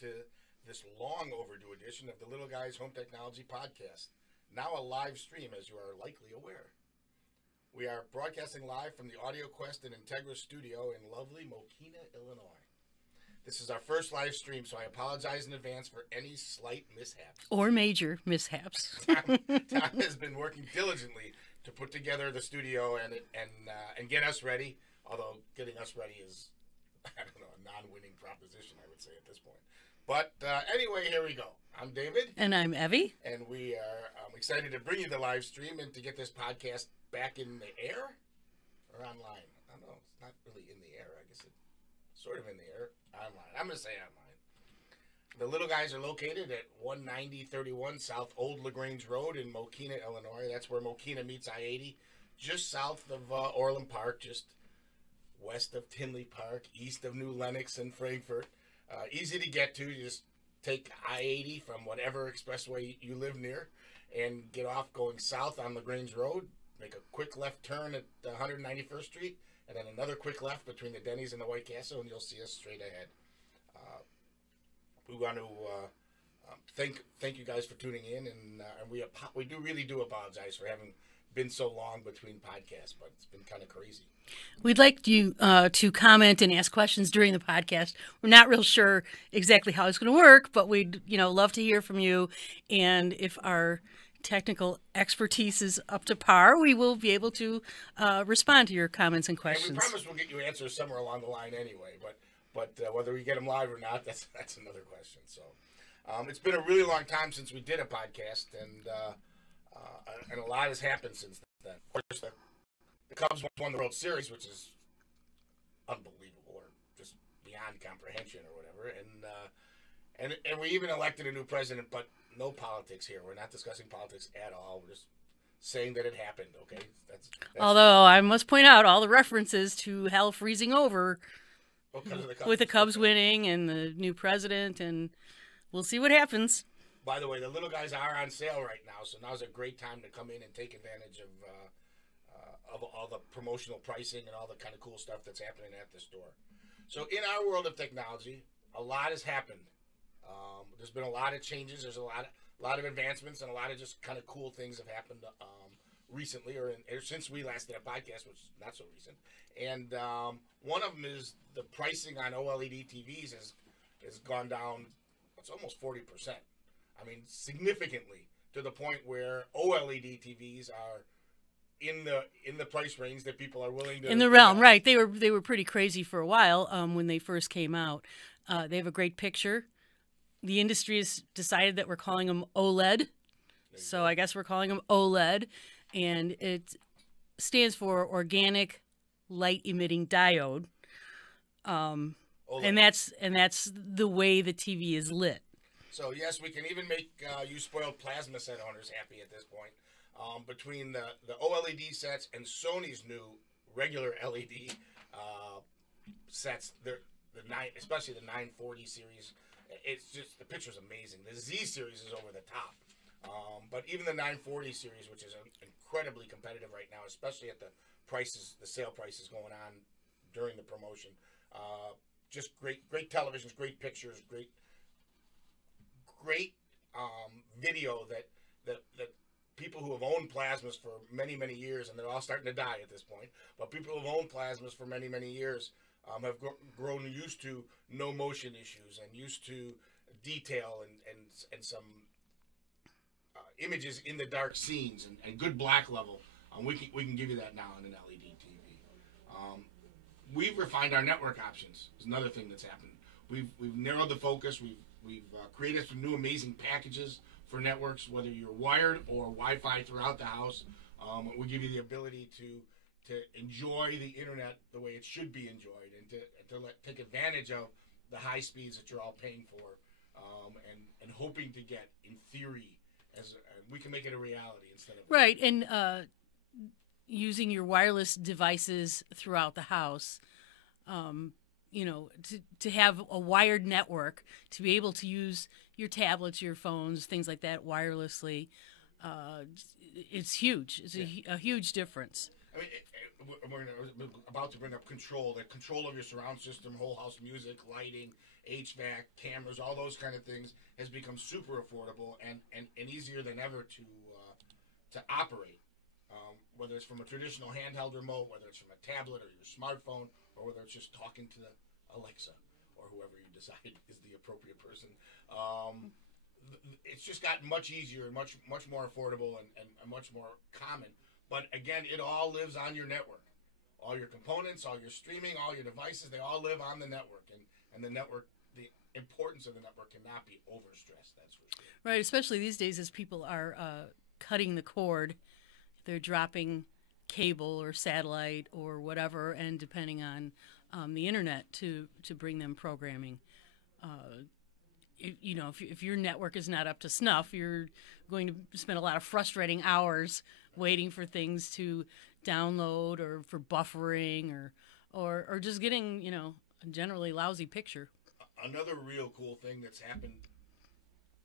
to this long overdue edition of the Little Guys Home Technology Podcast, now a live stream, as you are likely aware. We are broadcasting live from the Audio Quest and Integra studio in lovely Mokina, Illinois. This is our first live stream, so I apologize in advance for any slight mishaps. Or major mishaps. Tom has been working diligently to put together the studio and get us ready, although getting us ready is, I don't know, a non-winning proposition, I would say, at this point. But anyway, here we go. I'm David. And I'm Evie. And we are excited to bring you the live stream and to get this podcast back in the air or online. I don't know. It's not really in the air. I guess it's sort of in the air. Online. I'm going to say online. The Little Guys are located at 19031 South Old LaGrange Road in Mokina, Illinois. That's where Mokina meets I-80. Just south of Orland Park, just west of Tinley Park, east of New Lenox and Frankfort. Easy to get to. You just take I-80 from whatever expressway you live near and get off going south on LaGrange Road. Make a quick left turn at 191st Street and then another quick left between the Denny's and the White Castle, and you'll see us straight ahead. We want to thank you guys for tuning in, and we really do apologize for having been so long between podcasts, but it's been kind of crazy. We'd like you to comment and ask questions during the podcast. We're not real sure exactly how it's going to work, but we'd love to hear from you. And if our technical expertise is up to par, we will be able to respond to your comments and questions. And we promise we'll get you answers somewhere along the line anyway, but whether we get them live or not, that's another question. So it's been a really long time since we did a podcast, and a lot has happened since then. Of course, the Cubs won the World Series, which is unbelievable or just beyond comprehension or whatever. And we even elected a new president, but no politics here. We're not discussing politics at all. We're just saying that it happened, okay? That's Although I must point out all the references to hell freezing over with the Cubs winning and the new president, and we'll see what happens. By the way, the Little Guys are on sale right now, so now's a great time to come in and take advantage of all the promotional pricing and all the kind of cool stuff that's happening at the store. So in our world of technology, a lot has happened. There's been a lot of changes. There's a lot of advancements, and a lot of just kind of cool things have happened recently, or since we last did a podcast, which is not so recent. And one of them is the pricing on OLED TVs has gone down. It's almost 40%. I mean, significantly, to the point where OLED TVs are in the price range that people are willing to. In the realm, right? They were pretty crazy for a while when they first came out. They have a great picture. The industry has decided that we're calling them OLED, so I guess we're calling them OLED, and it stands for Organic Light Emitting Diode. And that's the way the TV is lit. So yes, we can even make you spoiled plasma set owners happy at this point. Between the OLED sets and Sony's new regular LED sets, especially the 940 series, it's just, the picture's amazing. The Z series is over the top. But even the 940 series, which is incredibly competitive right now, especially at the sale prices going on during the promotion, just great televisions, great pictures, great video that people who have owned plasmas for many, many years, and they're all starting to die at this point, but people who have owned plasmas for many, many years have grown used to no motion issues and used to detail and some images in the dark scenes and good black level. We can give you that now on an LED TV. We've refined our network options. Is another thing that's happened. We've narrowed the focus. We've created some new amazing packages for networks, whether you're wired or Wi-Fi throughout the house. We give you the ability to enjoy the internet the way it should be enjoyed, and to take advantage of the high speeds that you're all paying for, and hoping to get, in theory, as we can make it a reality instead of right. And using your wireless devices throughout the house, to have a wired network, to be able to use your tablets, your phones, things like that wirelessly, it's huge. It's a huge difference. I mean, we're about to bring up control. The control of your surround system, whole house music, lighting, HVAC, cameras, all those kind of things has become super affordable and easier than ever to operate. Whether it's from a traditional handheld remote, whether it's from a tablet or your smartphone, or whether it's just talking to Alexa or whoever you decide is the appropriate person. It's just gotten much easier and much more affordable and much more common. But again, it all lives on your network. All your components, all your streaming, all your devices, they all live on the network. And the network, the importance of the network cannot be overstressed, that's for sure. Right, especially these days as people are cutting the cord. They're dropping cable or satellite or whatever, and depending on the internet to bring them programming. If your network is not up to snuff, you're going to spend a lot of frustrating hours waiting for things to download or for buffering or just getting, a generally lousy picture. Another real cool thing that's happened,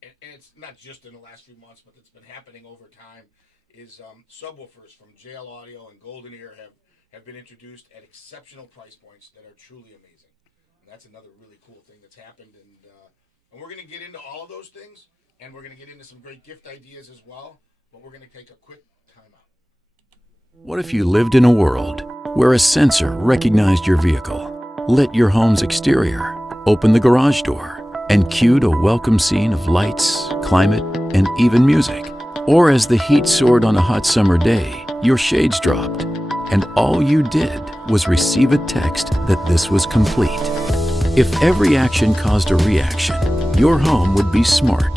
and it's not just in the last few months, but it's been happening over time, is subwoofers from JL Audio and Golden Ear have been introduced at exceptional price points that are truly amazing. And that's another really cool thing that's happened. And we're going to get into all of those things, and we're going to get into some great gift ideas as well, but we're going to take a quick time out. What if you lived in a world where a sensor recognized your vehicle, lit your home's exterior, opened the garage door, and cued a welcome scene of lights, climate, and even music? Or as the heat soared on a hot summer day, your shades dropped, and all you did was receive a text that this was complete. If every action caused a reaction, your home would be smart.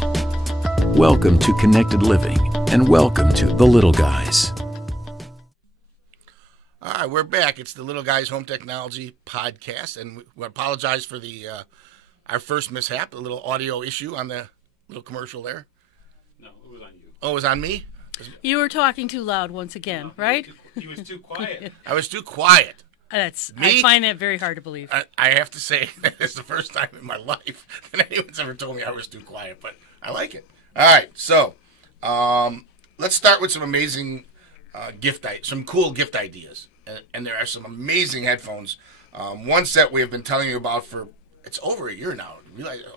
Welcome to Connected Living, and welcome to The Little Guys. All right, we're back. It's the Little Guys Home Technology Podcast, and we apologize for our first mishap, a little audio issue on the little commercial there. No, it was on you. Oh, it was on me? You were talking too loud once again, right? He was too quiet. I was too quiet. I find that very hard to believe. I have to say, it's the first time in my life that anyone's ever told me I was too quiet, but I like it. All right, so let's start with some amazing some cool gift ideas. And there are some amazing headphones. One set we have been telling you about for, it's over a year now,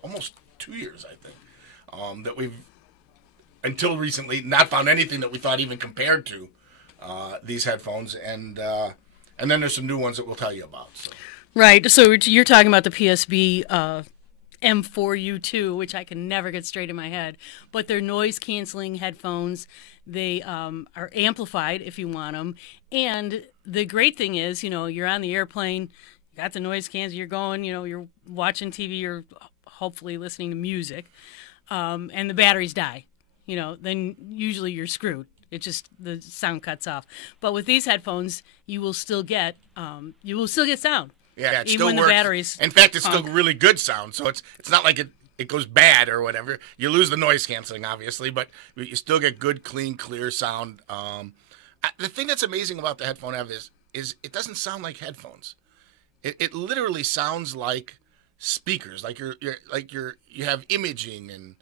almost 2 years, I think, that we've, until recently, not found anything that we thought even compared to these headphones. And then there's some new ones that we'll tell you about. So. Right. So you're talking about the PSB M4U2, which I can never get straight in my head. But they're noise-canceling headphones. They are amplified if you want them. And the great thing is, you're on the airplane, you got the noise cancel, you're going, you're watching TV, you're hopefully listening to music, and the batteries die. Then usually you're screwed. It just, the sound cuts off. But with these headphones, you will still get sound. Yeah, it even still when works. The batteries. In fact, it's still really good sound. So it's not like it goes bad or whatever. You lose the noise canceling, obviously, but you still get good, clean, clear sound. The thing that's amazing about the headphone I have is it doesn't sound like headphones. It literally sounds like speakers, like you have imaging and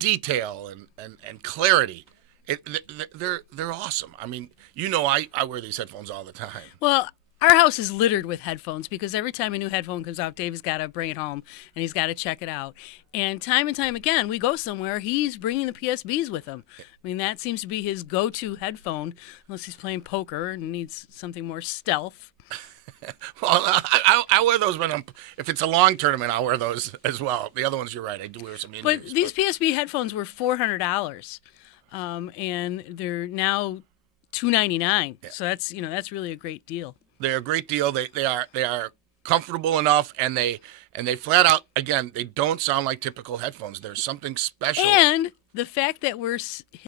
detail and clarity. They're awesome. I mean, I wear these headphones all the time. Well, our house is littered with headphones because every time a new headphone comes out, Dave's got to bring it home and he's got to check it out. And time again, we go somewhere, he's bringing the PSBs with him. I mean, that seems to be his go-to headphone, unless he's playing poker and needs something more stealth. Well, I wear those if it's a long tournament, I'll wear those as well. The other ones, you're right, I do wear some injuries. But these PSB headphones were $400, and they're now $299. Yeah. So that's really a great deal. They're a great deal. They are comfortable enough, and they flat out, again, they don't sound like typical headphones. There's something special. And the fact that we're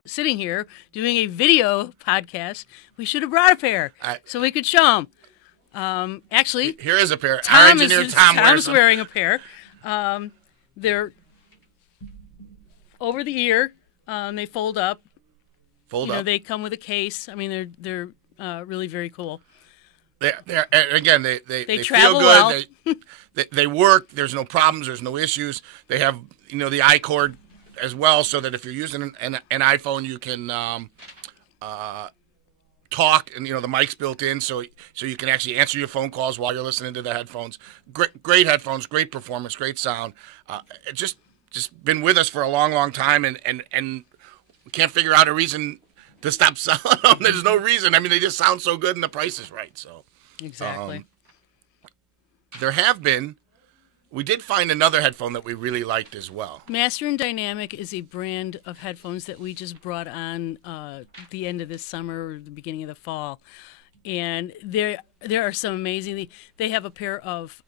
sitting here doing a video podcast, we should have brought a pair so we could show them. Actually, here is a pair. Our engineer Tom's wearing a pair. They're over the ear. They fold up. They come with a case. I mean, they're really very cool. They travel feel good. Well. They work. There's no problems. There's no issues. They have the iCord as well, so that if you're using an iPhone, you can talk, and the mic's built in, so you can actually answer your phone calls while you're listening to the headphones. Great headphones, great performance, great sound. It just been with us for a long time, and can't figure out a reason to stop selling them. There's no reason. I mean, they just sound so good, and the price is right. So exactly. We did find another headphone that we really liked as well. Master and Dynamic is a brand of headphones that we just brought on the end of this summer or the beginning of the fall. And there are some amazing... They have a pair of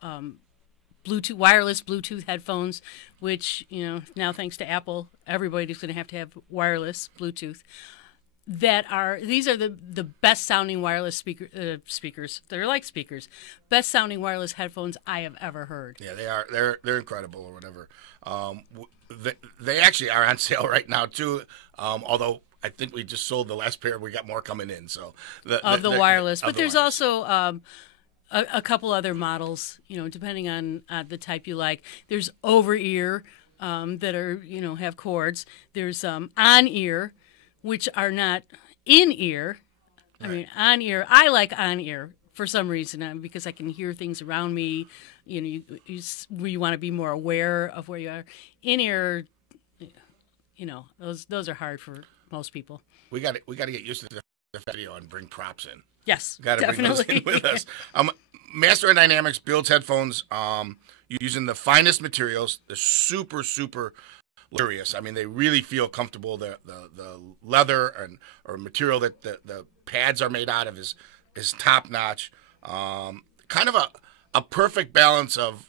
wireless Bluetooth headphones, which, now thanks to Apple, everybody's going to have wireless Bluetooth. These are the best sounding wireless speakers. They're like speakers. Best sounding wireless headphones I have ever heard. Yeah, they are. They're incredible or whatever. They actually are on sale right now too. Although I think we just sold the last pair, we got more coming in. So the wireless, but there's also a couple other models. Depending on the type you like. There's over ear that are have cords. There's on ear, which are not in ear. I mean, on ear. I like on ear for some reason because I can hear things around me. You want to be more aware of where you are. In ear, those are hard for most people. We got to get used to the video and bring props in. Yes, got to definitely. bring those in with us. Master and Dynamics builds headphones using the finest materials. They're super luxurious. I mean, they really feel comfortable. The leather or material that the pads are made out of is top notch. Kind of a perfect balance of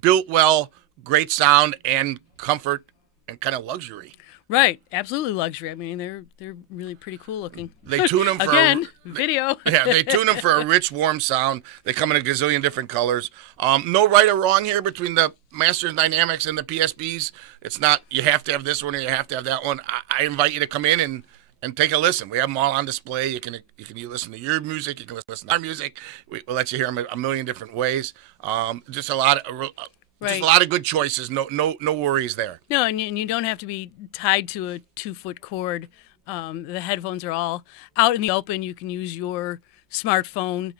built well, great sound, and comfort, and kind of luxury. Right, absolutely luxury. I mean, they're really pretty cool looking. They tune them for video. Yeah, they tune them for a rich, warm sound. They come in a gazillion different colors. No right or wrong here between the Master Dynamics and the PSBs. It's not you have to have this one or you have to have that one. I invite you to come in and take a listen. We have them all on display. You can listen to your music. You can listen to our music. We'll let you hear them a million different ways. Just a lot of. Right. Just a lot of good choices. No worries there. No, and you don't have to be tied to a 2-foot cord. The headphones are all out in the open. You can use your smartphone.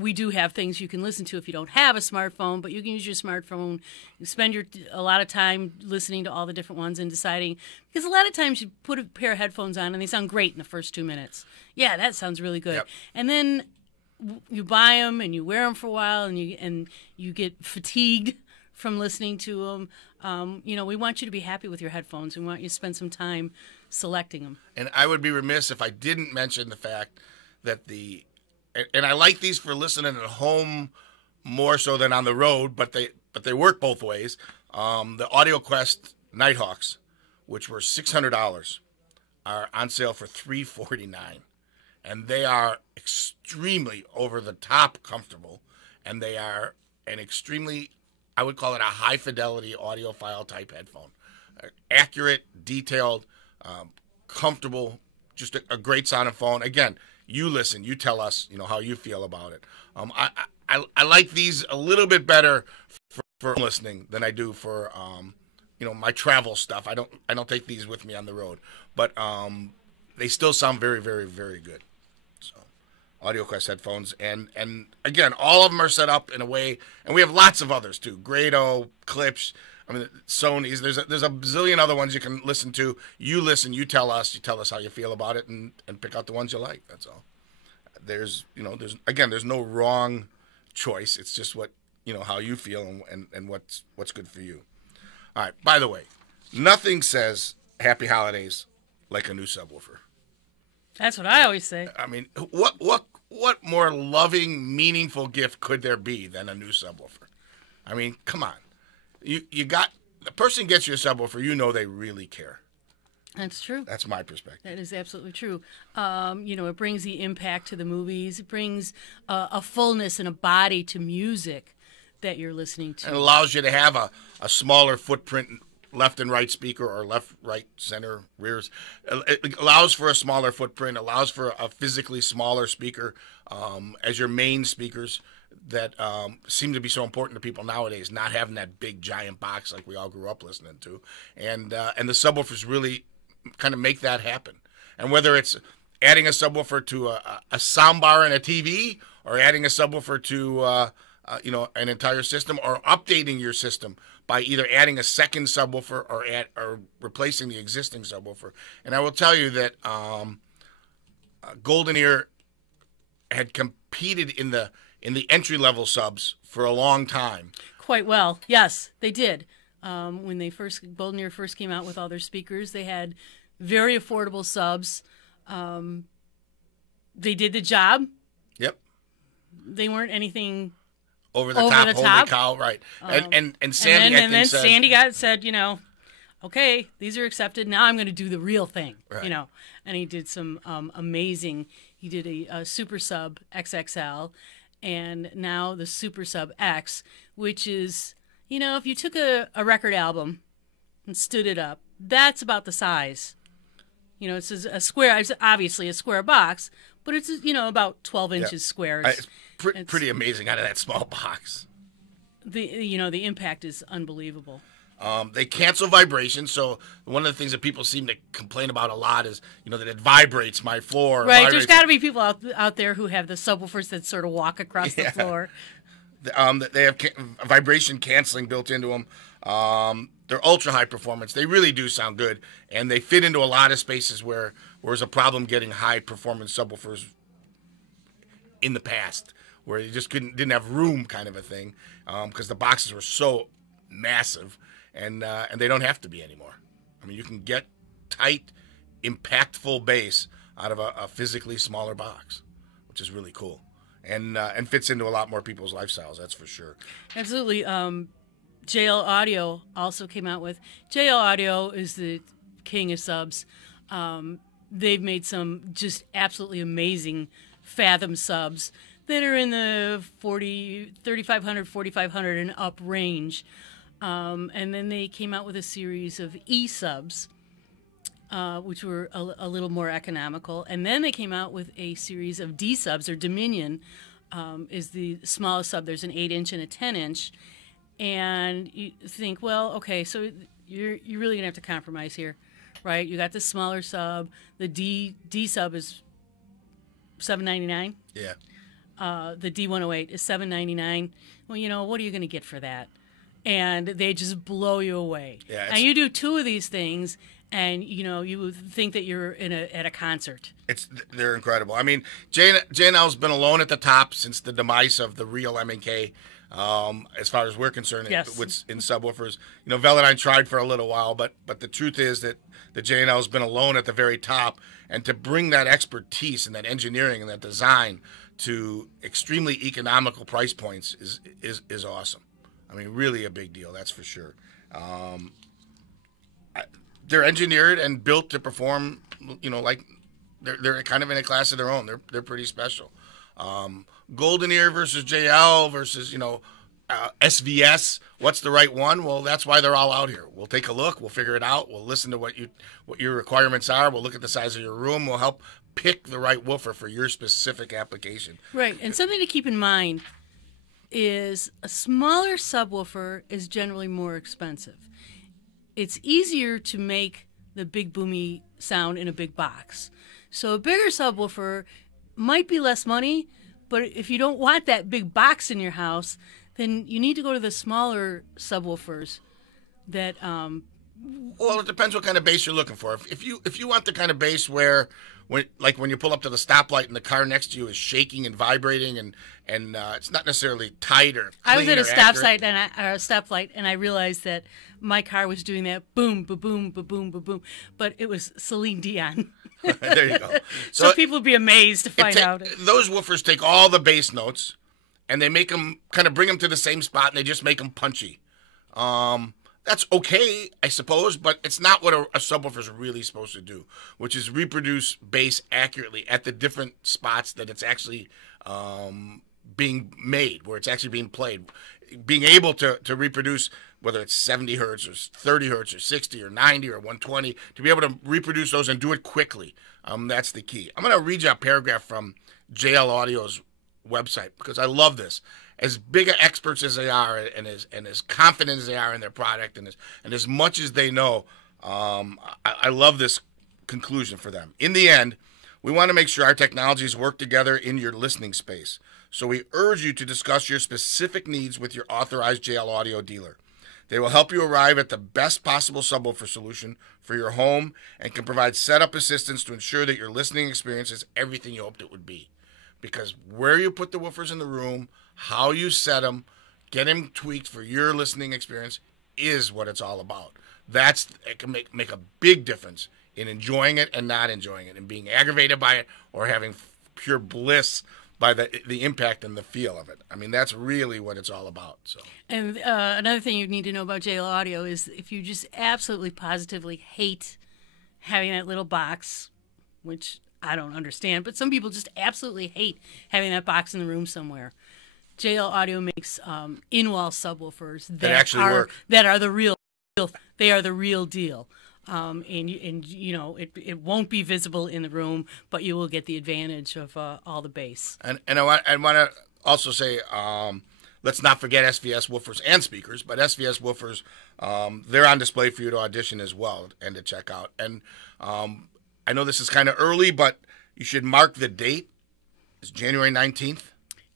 We do have things you can listen to if you don't have a smartphone, but you can use your smartphone. You spend a lot of time listening to all the different ones and deciding, because a lot of times you put a pair of headphones on and they sound great in the first 2 minutes. Yeah, that sounds really good. Yep. And then you buy them and you wear them for a while and you get fatigued from listening to them. We want you to be happy with your headphones. We want you to spend some time selecting them. And I would be remiss if I didn't mention the fact that and I like these for listening at home more so than on the road, but they work both ways. The AudioQuest Nighthawks, which were $600, are on sale for $349. And they are extremely over-the-top comfortable, and they are an extremely, I would call it a high-fidelity audiophile type headphone. Accurate, detailed, comfortable, just a great sounding phone. Again, you listen, you tell us, how you feel about it. I like these a little bit better for listening than I do for my travel stuff. I don't take these with me on the road, but they still sound very, very, very good. So, AudioQuest headphones, and again, all of them are set up in a way, and we have lots of others too. Grado, Klipsch, Sony's. There's a bazillion other ones you can listen to. You listen, you tell us how you feel about it, and pick out the ones you like. That's all. There's no wrong choice. It's just what how you feel and what's good for you. All right. By the way, nothing says happy holidays like a new subwoofer. That's what I always say. I mean, what more loving, meaningful gift could there be than a new subwoofer? I mean, come on. The person gets you a subwoofer, they really care. That's true. That's my perspective. That is absolutely true. It brings the impact to the movies. It brings a fullness and a body to music that you're listening to. And it allows you to have a smaller footprint, left and right speaker, or left, right, center, rears. It allows for a smaller footprint, allows for a physically smaller speaker as your main speakers that seem to be so important to people nowadays, not having that big giant box like we all grew up listening to. And the subwoofers really kind of make that happen. And whether it's adding a subwoofer to a soundbar and a TV, or adding a subwoofer to an entire system, or updating your system by either adding a second subwoofer or replacing the existing subwoofer. And I will tell you that Golden Ear had competed in the entry-level subs for a long time. Quite well. Yes, they did. When Golden Ear first came out with all their speakers, they had very affordable subs. They did the job. Yep. They weren't anything over the top. Holy cow! Right. And Sandy, and then Sandy said, okay, these are accepted. Now I'm going to do the real thing. Right. And he did some amazing. He did a Super Sub XXL, and now the Super Sub X, which is, if you took a record album and stood it up, that's about the size. It's a square. It's obviously a square box, but it's about 12 inches square. It's pretty amazing out of that small box. The impact is unbelievable. They cancel vibration, so one of the things that people seem to complain about a lot is, that it vibrates my floor. Right, there's got to be people out there who have the subwoofers that sort of walk across the floor. They have vibration canceling built into them. They're ultra high performance. They really do sound good, and they fit into a lot of spaces where was a problem getting high performance subwoofers in the past, where you just didn't have room, kind of a thing, because the boxes were so massive. And they don't have to be anymore. I mean, you can get tight, impactful bass out of a physically smaller box, which is really cool, and fits into a lot more people's lifestyles. That's for sure. Absolutely. JL Audio also came out with. JL Audio is the king of subs. They've made some just absolutely amazing Fathom subs that are in the 3,500, 4,500 and up range. And then they came out with a series of E-subs, which were a little more economical. And then they came out with a series of D-subs, or Dominion is the smallest sub. There's an 8-inch and a 10-inch. And you think, well, okay, so you're really going to have to compromise here, right? You got the smaller sub. The D-sub is $799. Yeah. The D108 is $799. Well, what are you going to get for that? And they just blow you away. Yeah, and you do two of these things, and you would think that you're at a concert. They're incredible. I mean, J&L's been alone at the top since the demise of the real M&K. As far as we're concerned, yes. in subwoofers, Velodyne tried for a little while, but the truth is that the J&L's been alone at the very top, and to bring that expertise and that engineering and that design to extremely economical price points is awesome. I mean, really a big deal, that's for sure. They're engineered and built to perform, like they're kind of in a class of their own. They're pretty special. Golden Ear versus JL versus, SVS. What's the right one? Well, that's why they're all out here. We'll take a look. We'll figure it out. We'll listen to what your requirements are. We'll look at the size of your room. We'll help pick the right woofer for your specific application. Right, and something to keep in mind is a smaller subwoofer is generally more expensive. It's easier to make the big boomy sound in a big box. So a bigger subwoofer might be less money, but if you don't want that big box in your house, then you need to go to the smaller subwoofers that Well, it depends what kind of bass you're looking for. If you want the kind of bass where when you pull up to the stoplight and the car next to you is shaking and vibrating and it's not necessarily tight or clean. I was at a stoplight and I realized that my car was doing that boom, ba boom, ba boom, ba boom, but it was Celine Dion. There you go. So people would be amazed to find out. Those woofers take all the bass notes and they make them kind of bring them to the same spot and they just make them punchy. That's okay, I suppose, but it's not what a subwoofer is really supposed to do, which is reproduce bass accurately at the different spots that it's actually being made, where it's actually being played. Being able to reproduce, whether it's 70 hertz or 30 hertz or 60 or 90 or 120, to be able to reproduce those and do it quickly. That's the key. I'm going to read you a paragraph from JL Audio's website because I love this. As big experts as they are, and as confident as they are in their product, and as much as they know, I love this conclusion for them. In the end, we want to make sure our technologies work together in your listening space. So we urge you to discuss your specific needs with your authorized JL Audio dealer. They will help you arrive at the best possible subwoofer solution for your home and can provide setup assistance to ensure that your listening experience is everything you hoped it would be. Because where you put the woofers in the room, how you set them, get them tweaked for your listening experience is what it's all about. It can make a big difference in enjoying it and not enjoying it, and being aggravated by it or having pure bliss by the impact and the feel of it. I mean, that's really what it's all about. So. And another thing you need to know about JL Audio is if you just absolutely positively hate having that little box, which I don't understand, but some people just absolutely hate having that box in the room somewhere. JL Audio makes in-wall subwoofers that actually work. That are the real. They are the real deal. And you know it won't be visible in the room, but you will get the advantage of all the bass. And I want to also say, let's not forget SVS woofers and speakers, but SVS woofers, they're on display for you to audition as well and to check out. And I know this is kind of early, but you should mark the date. It's January 19th.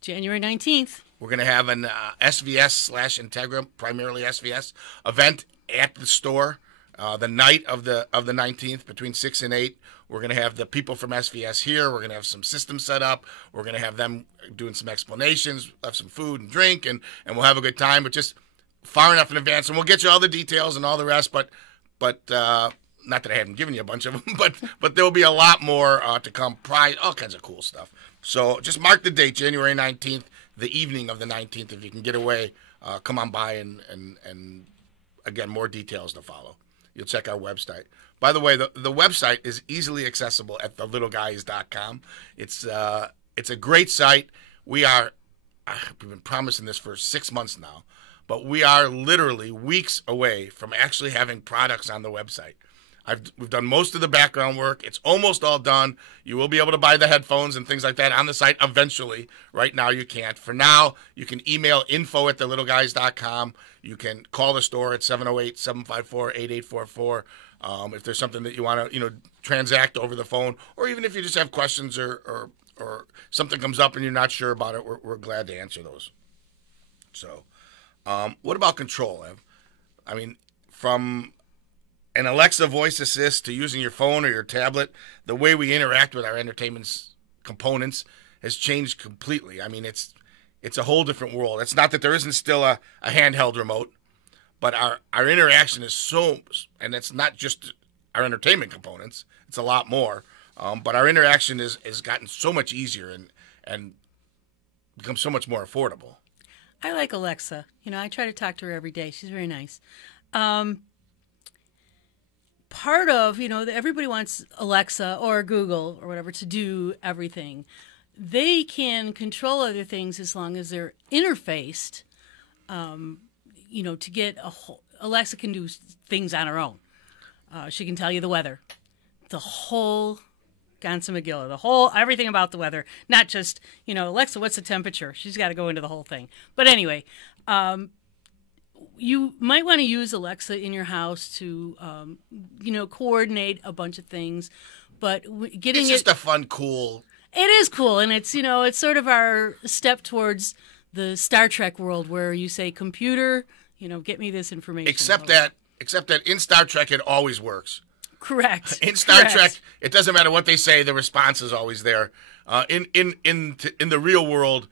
January 19th. We're going to have an SVS/Integra, primarily SVS, event at the store. The night of the 19th, between 6 and 8, we're going to have the people from SVS here. We're going to have some systems set up. We're going to have them doing some explanations, have some food and drink, and we'll have a good time. But just far enough in advance, and we'll get you all the details and all the rest. But not that I haven't given you a bunch of them, but there will be a lot more to come. All kinds of cool stuff. So just mark the date, January 19th, the evening of the 19th. If you can get away, come on by, and again, more details to follow. You'll check our website. By the way, the website is easily accessible at thelittleguys.com. It's a great site. We've been promising this for 6 months now, but we are literally weeks away from actually having products on the website. We've done most of the background work. It's almost all done. You will be able to buy the headphones and things like that on the site eventually. Right now you can't. For now, you can email info@thelittleguys.com. You can call the store at 708-754-8844 if there's something that you want to transact over the phone, or even if you just have questions or something comes up and you're not sure about it, we're glad to answer those. So what about control, Ev? I mean, from an Alexa voice assist to using your phone or your tablet, the way we interact with our entertainment components has changed completely. I mean, it's a whole different world. It's not that there isn't still a handheld remote, but our interaction is and it's not just our entertainment components. It's a lot more. But our interaction has gotten so much easier and become so much more affordable. I like Alexa. I try to talk to her every day. She's very nice. Part of, everybody wants Alexa or Google or whatever to do everything. They can control other things as long as they're interfaced, to get Alexa can do things on her own. She can tell you the weather, the whole Gansamagilla, everything about the weather, not just, Alexa, what's the temperature? She's got to go into the whole thing. But anyway, you might want to use Alexa in your house to, coordinate a bunch of things, but getting it's just a fun, cool. It is cool, and it's it's sort of our step towards the Star Trek world where you say, computer, get me this information. Except that in Star Trek it always works. Correct. In Star Trek, it doesn't matter what they say; the response is always there. In the real world,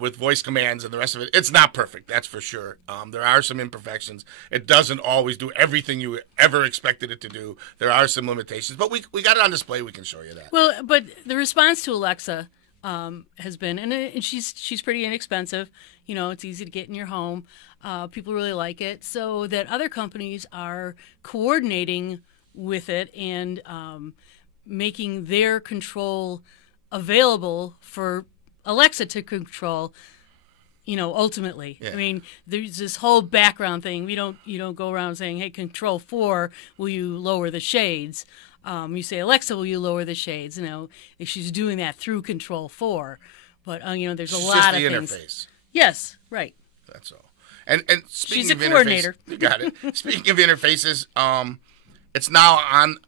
with voice commands and the rest of it, it's not perfect. That's for sure. There are some imperfections. It doesn't always do everything you ever expected it to do. There are some limitations, but we got it on display. We can show you that. Well, but the response to Alexa has been, and she's pretty inexpensive. It's easy to get in your home. People really like it. So that other companies are coordinating with it and making their control available for Alexa to control, ultimately. Yeah. I mean, there's this whole background thing. You don't go around saying, hey, Control 4, will you lower the shades? You say, Alexa, will you lower the shades? If she's doing that through Control 4. But, there's a lot of things. Interface. Yes, right. That's all. And speaking she's a of coordinator. You got it. Speaking of interfaces, It's now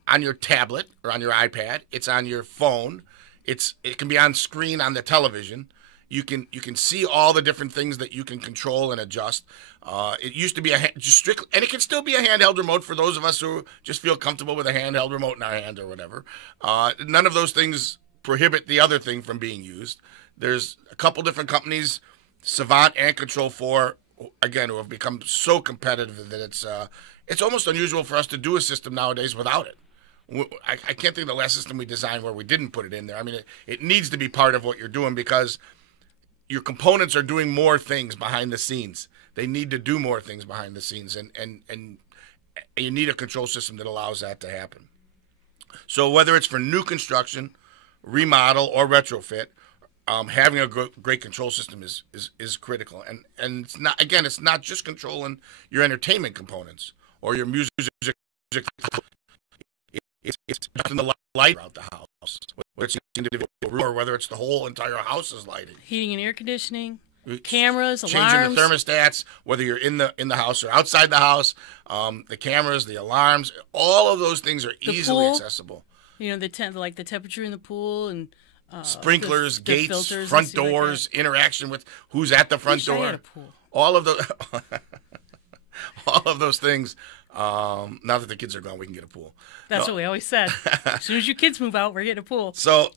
on your tablet or on your iPad. It's on your phone. It can be on screen on the television. You can see all the different things that you can control and adjust. It used to be just strictly, and it can still be a handheld remote for those of us who just feel comfortable with a handheld remote in our hand or whatever. None of those things prohibit the other thing from being used. There's a couple different companies, Savant and Control4, again, who have become so competitive that it's almost unusual for us to do a system nowadays without it. I can't think of the last system we designed where we didn't put it in there. I mean, it needs to be part of what you're doing because your components are doing more things behind the scenes. They need to do more things behind the scenes, and you need a control system that allows that to happen. So whether it's for new construction, remodel, or retrofit, having a great control system is critical. And it's not just controlling your entertainment components or your music. It's the light throughout the house, whether it's individual room or whether it's the whole entire house is lighted. Heating and air conditioning, cameras, changing alarms. The thermostats, whether you're in the house or outside the house, the cameras, the alarms, all of those things are easily accessible. You know, the temperature in the pool and sprinklers, the gates, front doors, interaction with who's at the front door. I had a pool. All of those, all of those things. Now that the kids are gone, we can get a pool. That's what we always said. As soon as your kids move out, we're getting a pool. So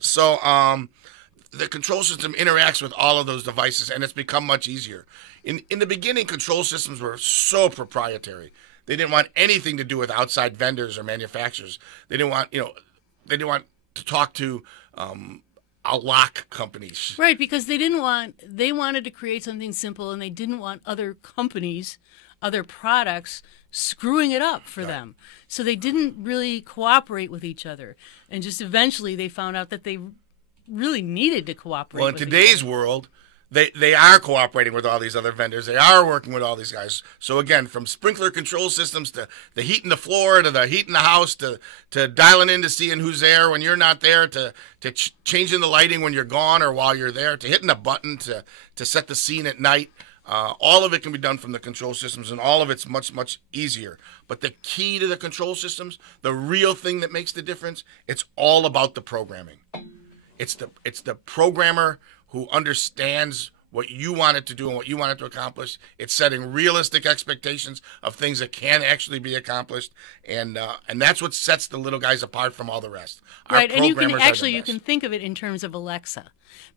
the control system interacts with all of those devices, and it's become much easier. In the beginning, control systems were so proprietary. They didn't want anything to do with outside vendors or manufacturers. They didn't want to talk to a lock companies. Right, because they wanted to create something simple, and they didn't want other companies, other products screwing it up for them. So they didn't really cooperate with each other. And just eventually they found out that they really needed to cooperate with each other. Well, in today's world, they are cooperating with all these other vendors. They are working with all these guys. So again, from sprinkler control systems to the heat in the floor to the heat in the house to dialing in to seeing who's there when you're not there to changing the lighting when you're gone or while you're there to hitting a button to set the scene at night. All of it can be done from the control systems, and all of it's much, much easier. But the key to the control systems, the real thing that makes the difference, it's all about the programming. It's the programmer who understands what you want it to do and what you want it to accomplish. It's setting realistic expectations of things that can actually be accomplished, and that's what sets the little guys apart from all the rest. Right, and you can think of it in terms of Alexa,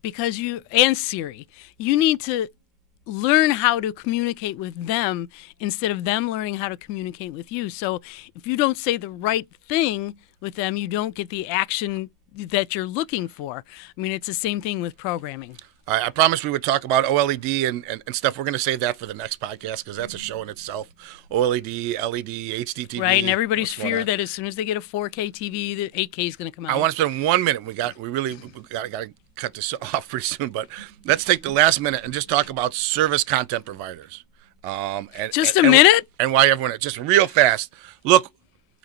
because and Siri. You need to learn how to communicate with them instead of them learning how to communicate with you. So if you don't say the right thing with them, you don't get the action that you're looking for. I mean, it's the same thing with programming. I promised we would talk about OLED and stuff. We're going to save that for the next podcast because that's a show in itself. OLED, LED, HD TV. Right, and everybody's fear that as soon as they get a 4K TV, the 8K is going to come out. I want to spend 1 minute. We got to cut this off pretty soon, but let's take the last minute and just talk about service content providers. Just a minute? And why everyone, just real fast. Look,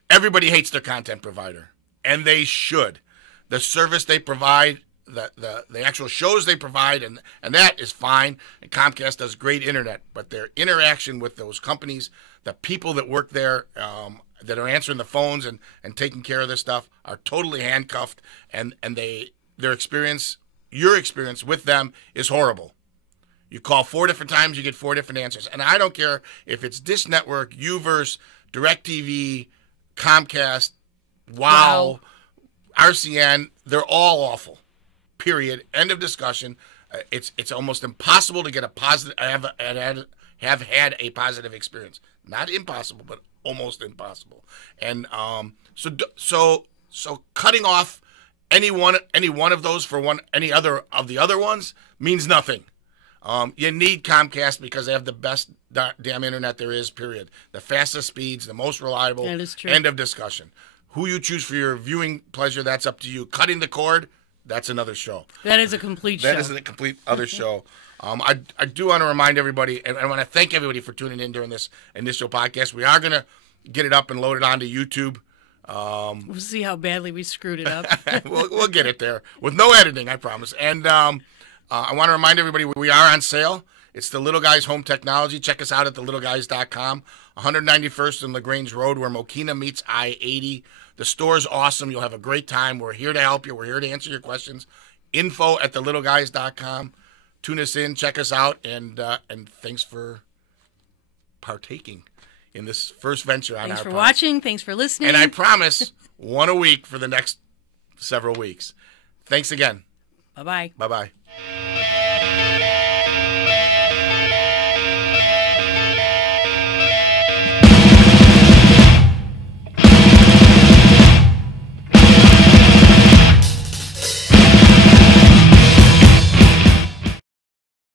everybody hates their content provider, and they should. The service they provide, the actual shows they provide, and that is fine. And Comcast does great internet, but their interaction with those companies, the people that work there, that are answering the phones and taking care of this stuff, are totally handcuffed, and your experience with them is horrible. You call 4 different times, you get 4 different answers. And I don't care if it's Dish Network, Uverse, DirecTV, Comcast, Wow, RCN, they're all awful. Period. End of discussion. It's almost impossible to get a positive. Have had a positive experience. Not impossible, but almost impossible. And so cutting off any one of those for any other of the other ones means nothing. You need Comcast because they have the best damn internet there is. Period. The fastest speeds, the most reliable. That is true. End of discussion. Who you choose for your viewing pleasure, that's up to you. Cutting the cord, that's another show. That is a complete show. That is a complete other show. I do want to remind everybody, and I want to thank everybody for tuning in during this initial podcast. We are going to get it up and load it onto YouTube. We'll see how badly we screwed it up. we'll get it there with no editing, I promise. And I want to remind everybody we are on sale. It's the Little Guys Home Technology. Check us out at thelittleguys.com. 191st and LaGrange Road, where Mokina meets I-80. The store's awesome. You'll have a great time. We're here to help you. We're here to answer your questions. Info at thelittleguys.com. Tune us in. Check us out. And thanks for partaking in this first venture on our Thanks for podcast. watching. Thanks for listening. And I promise one a week for the next several weeks. Thanks again. Bye-bye. Bye-bye.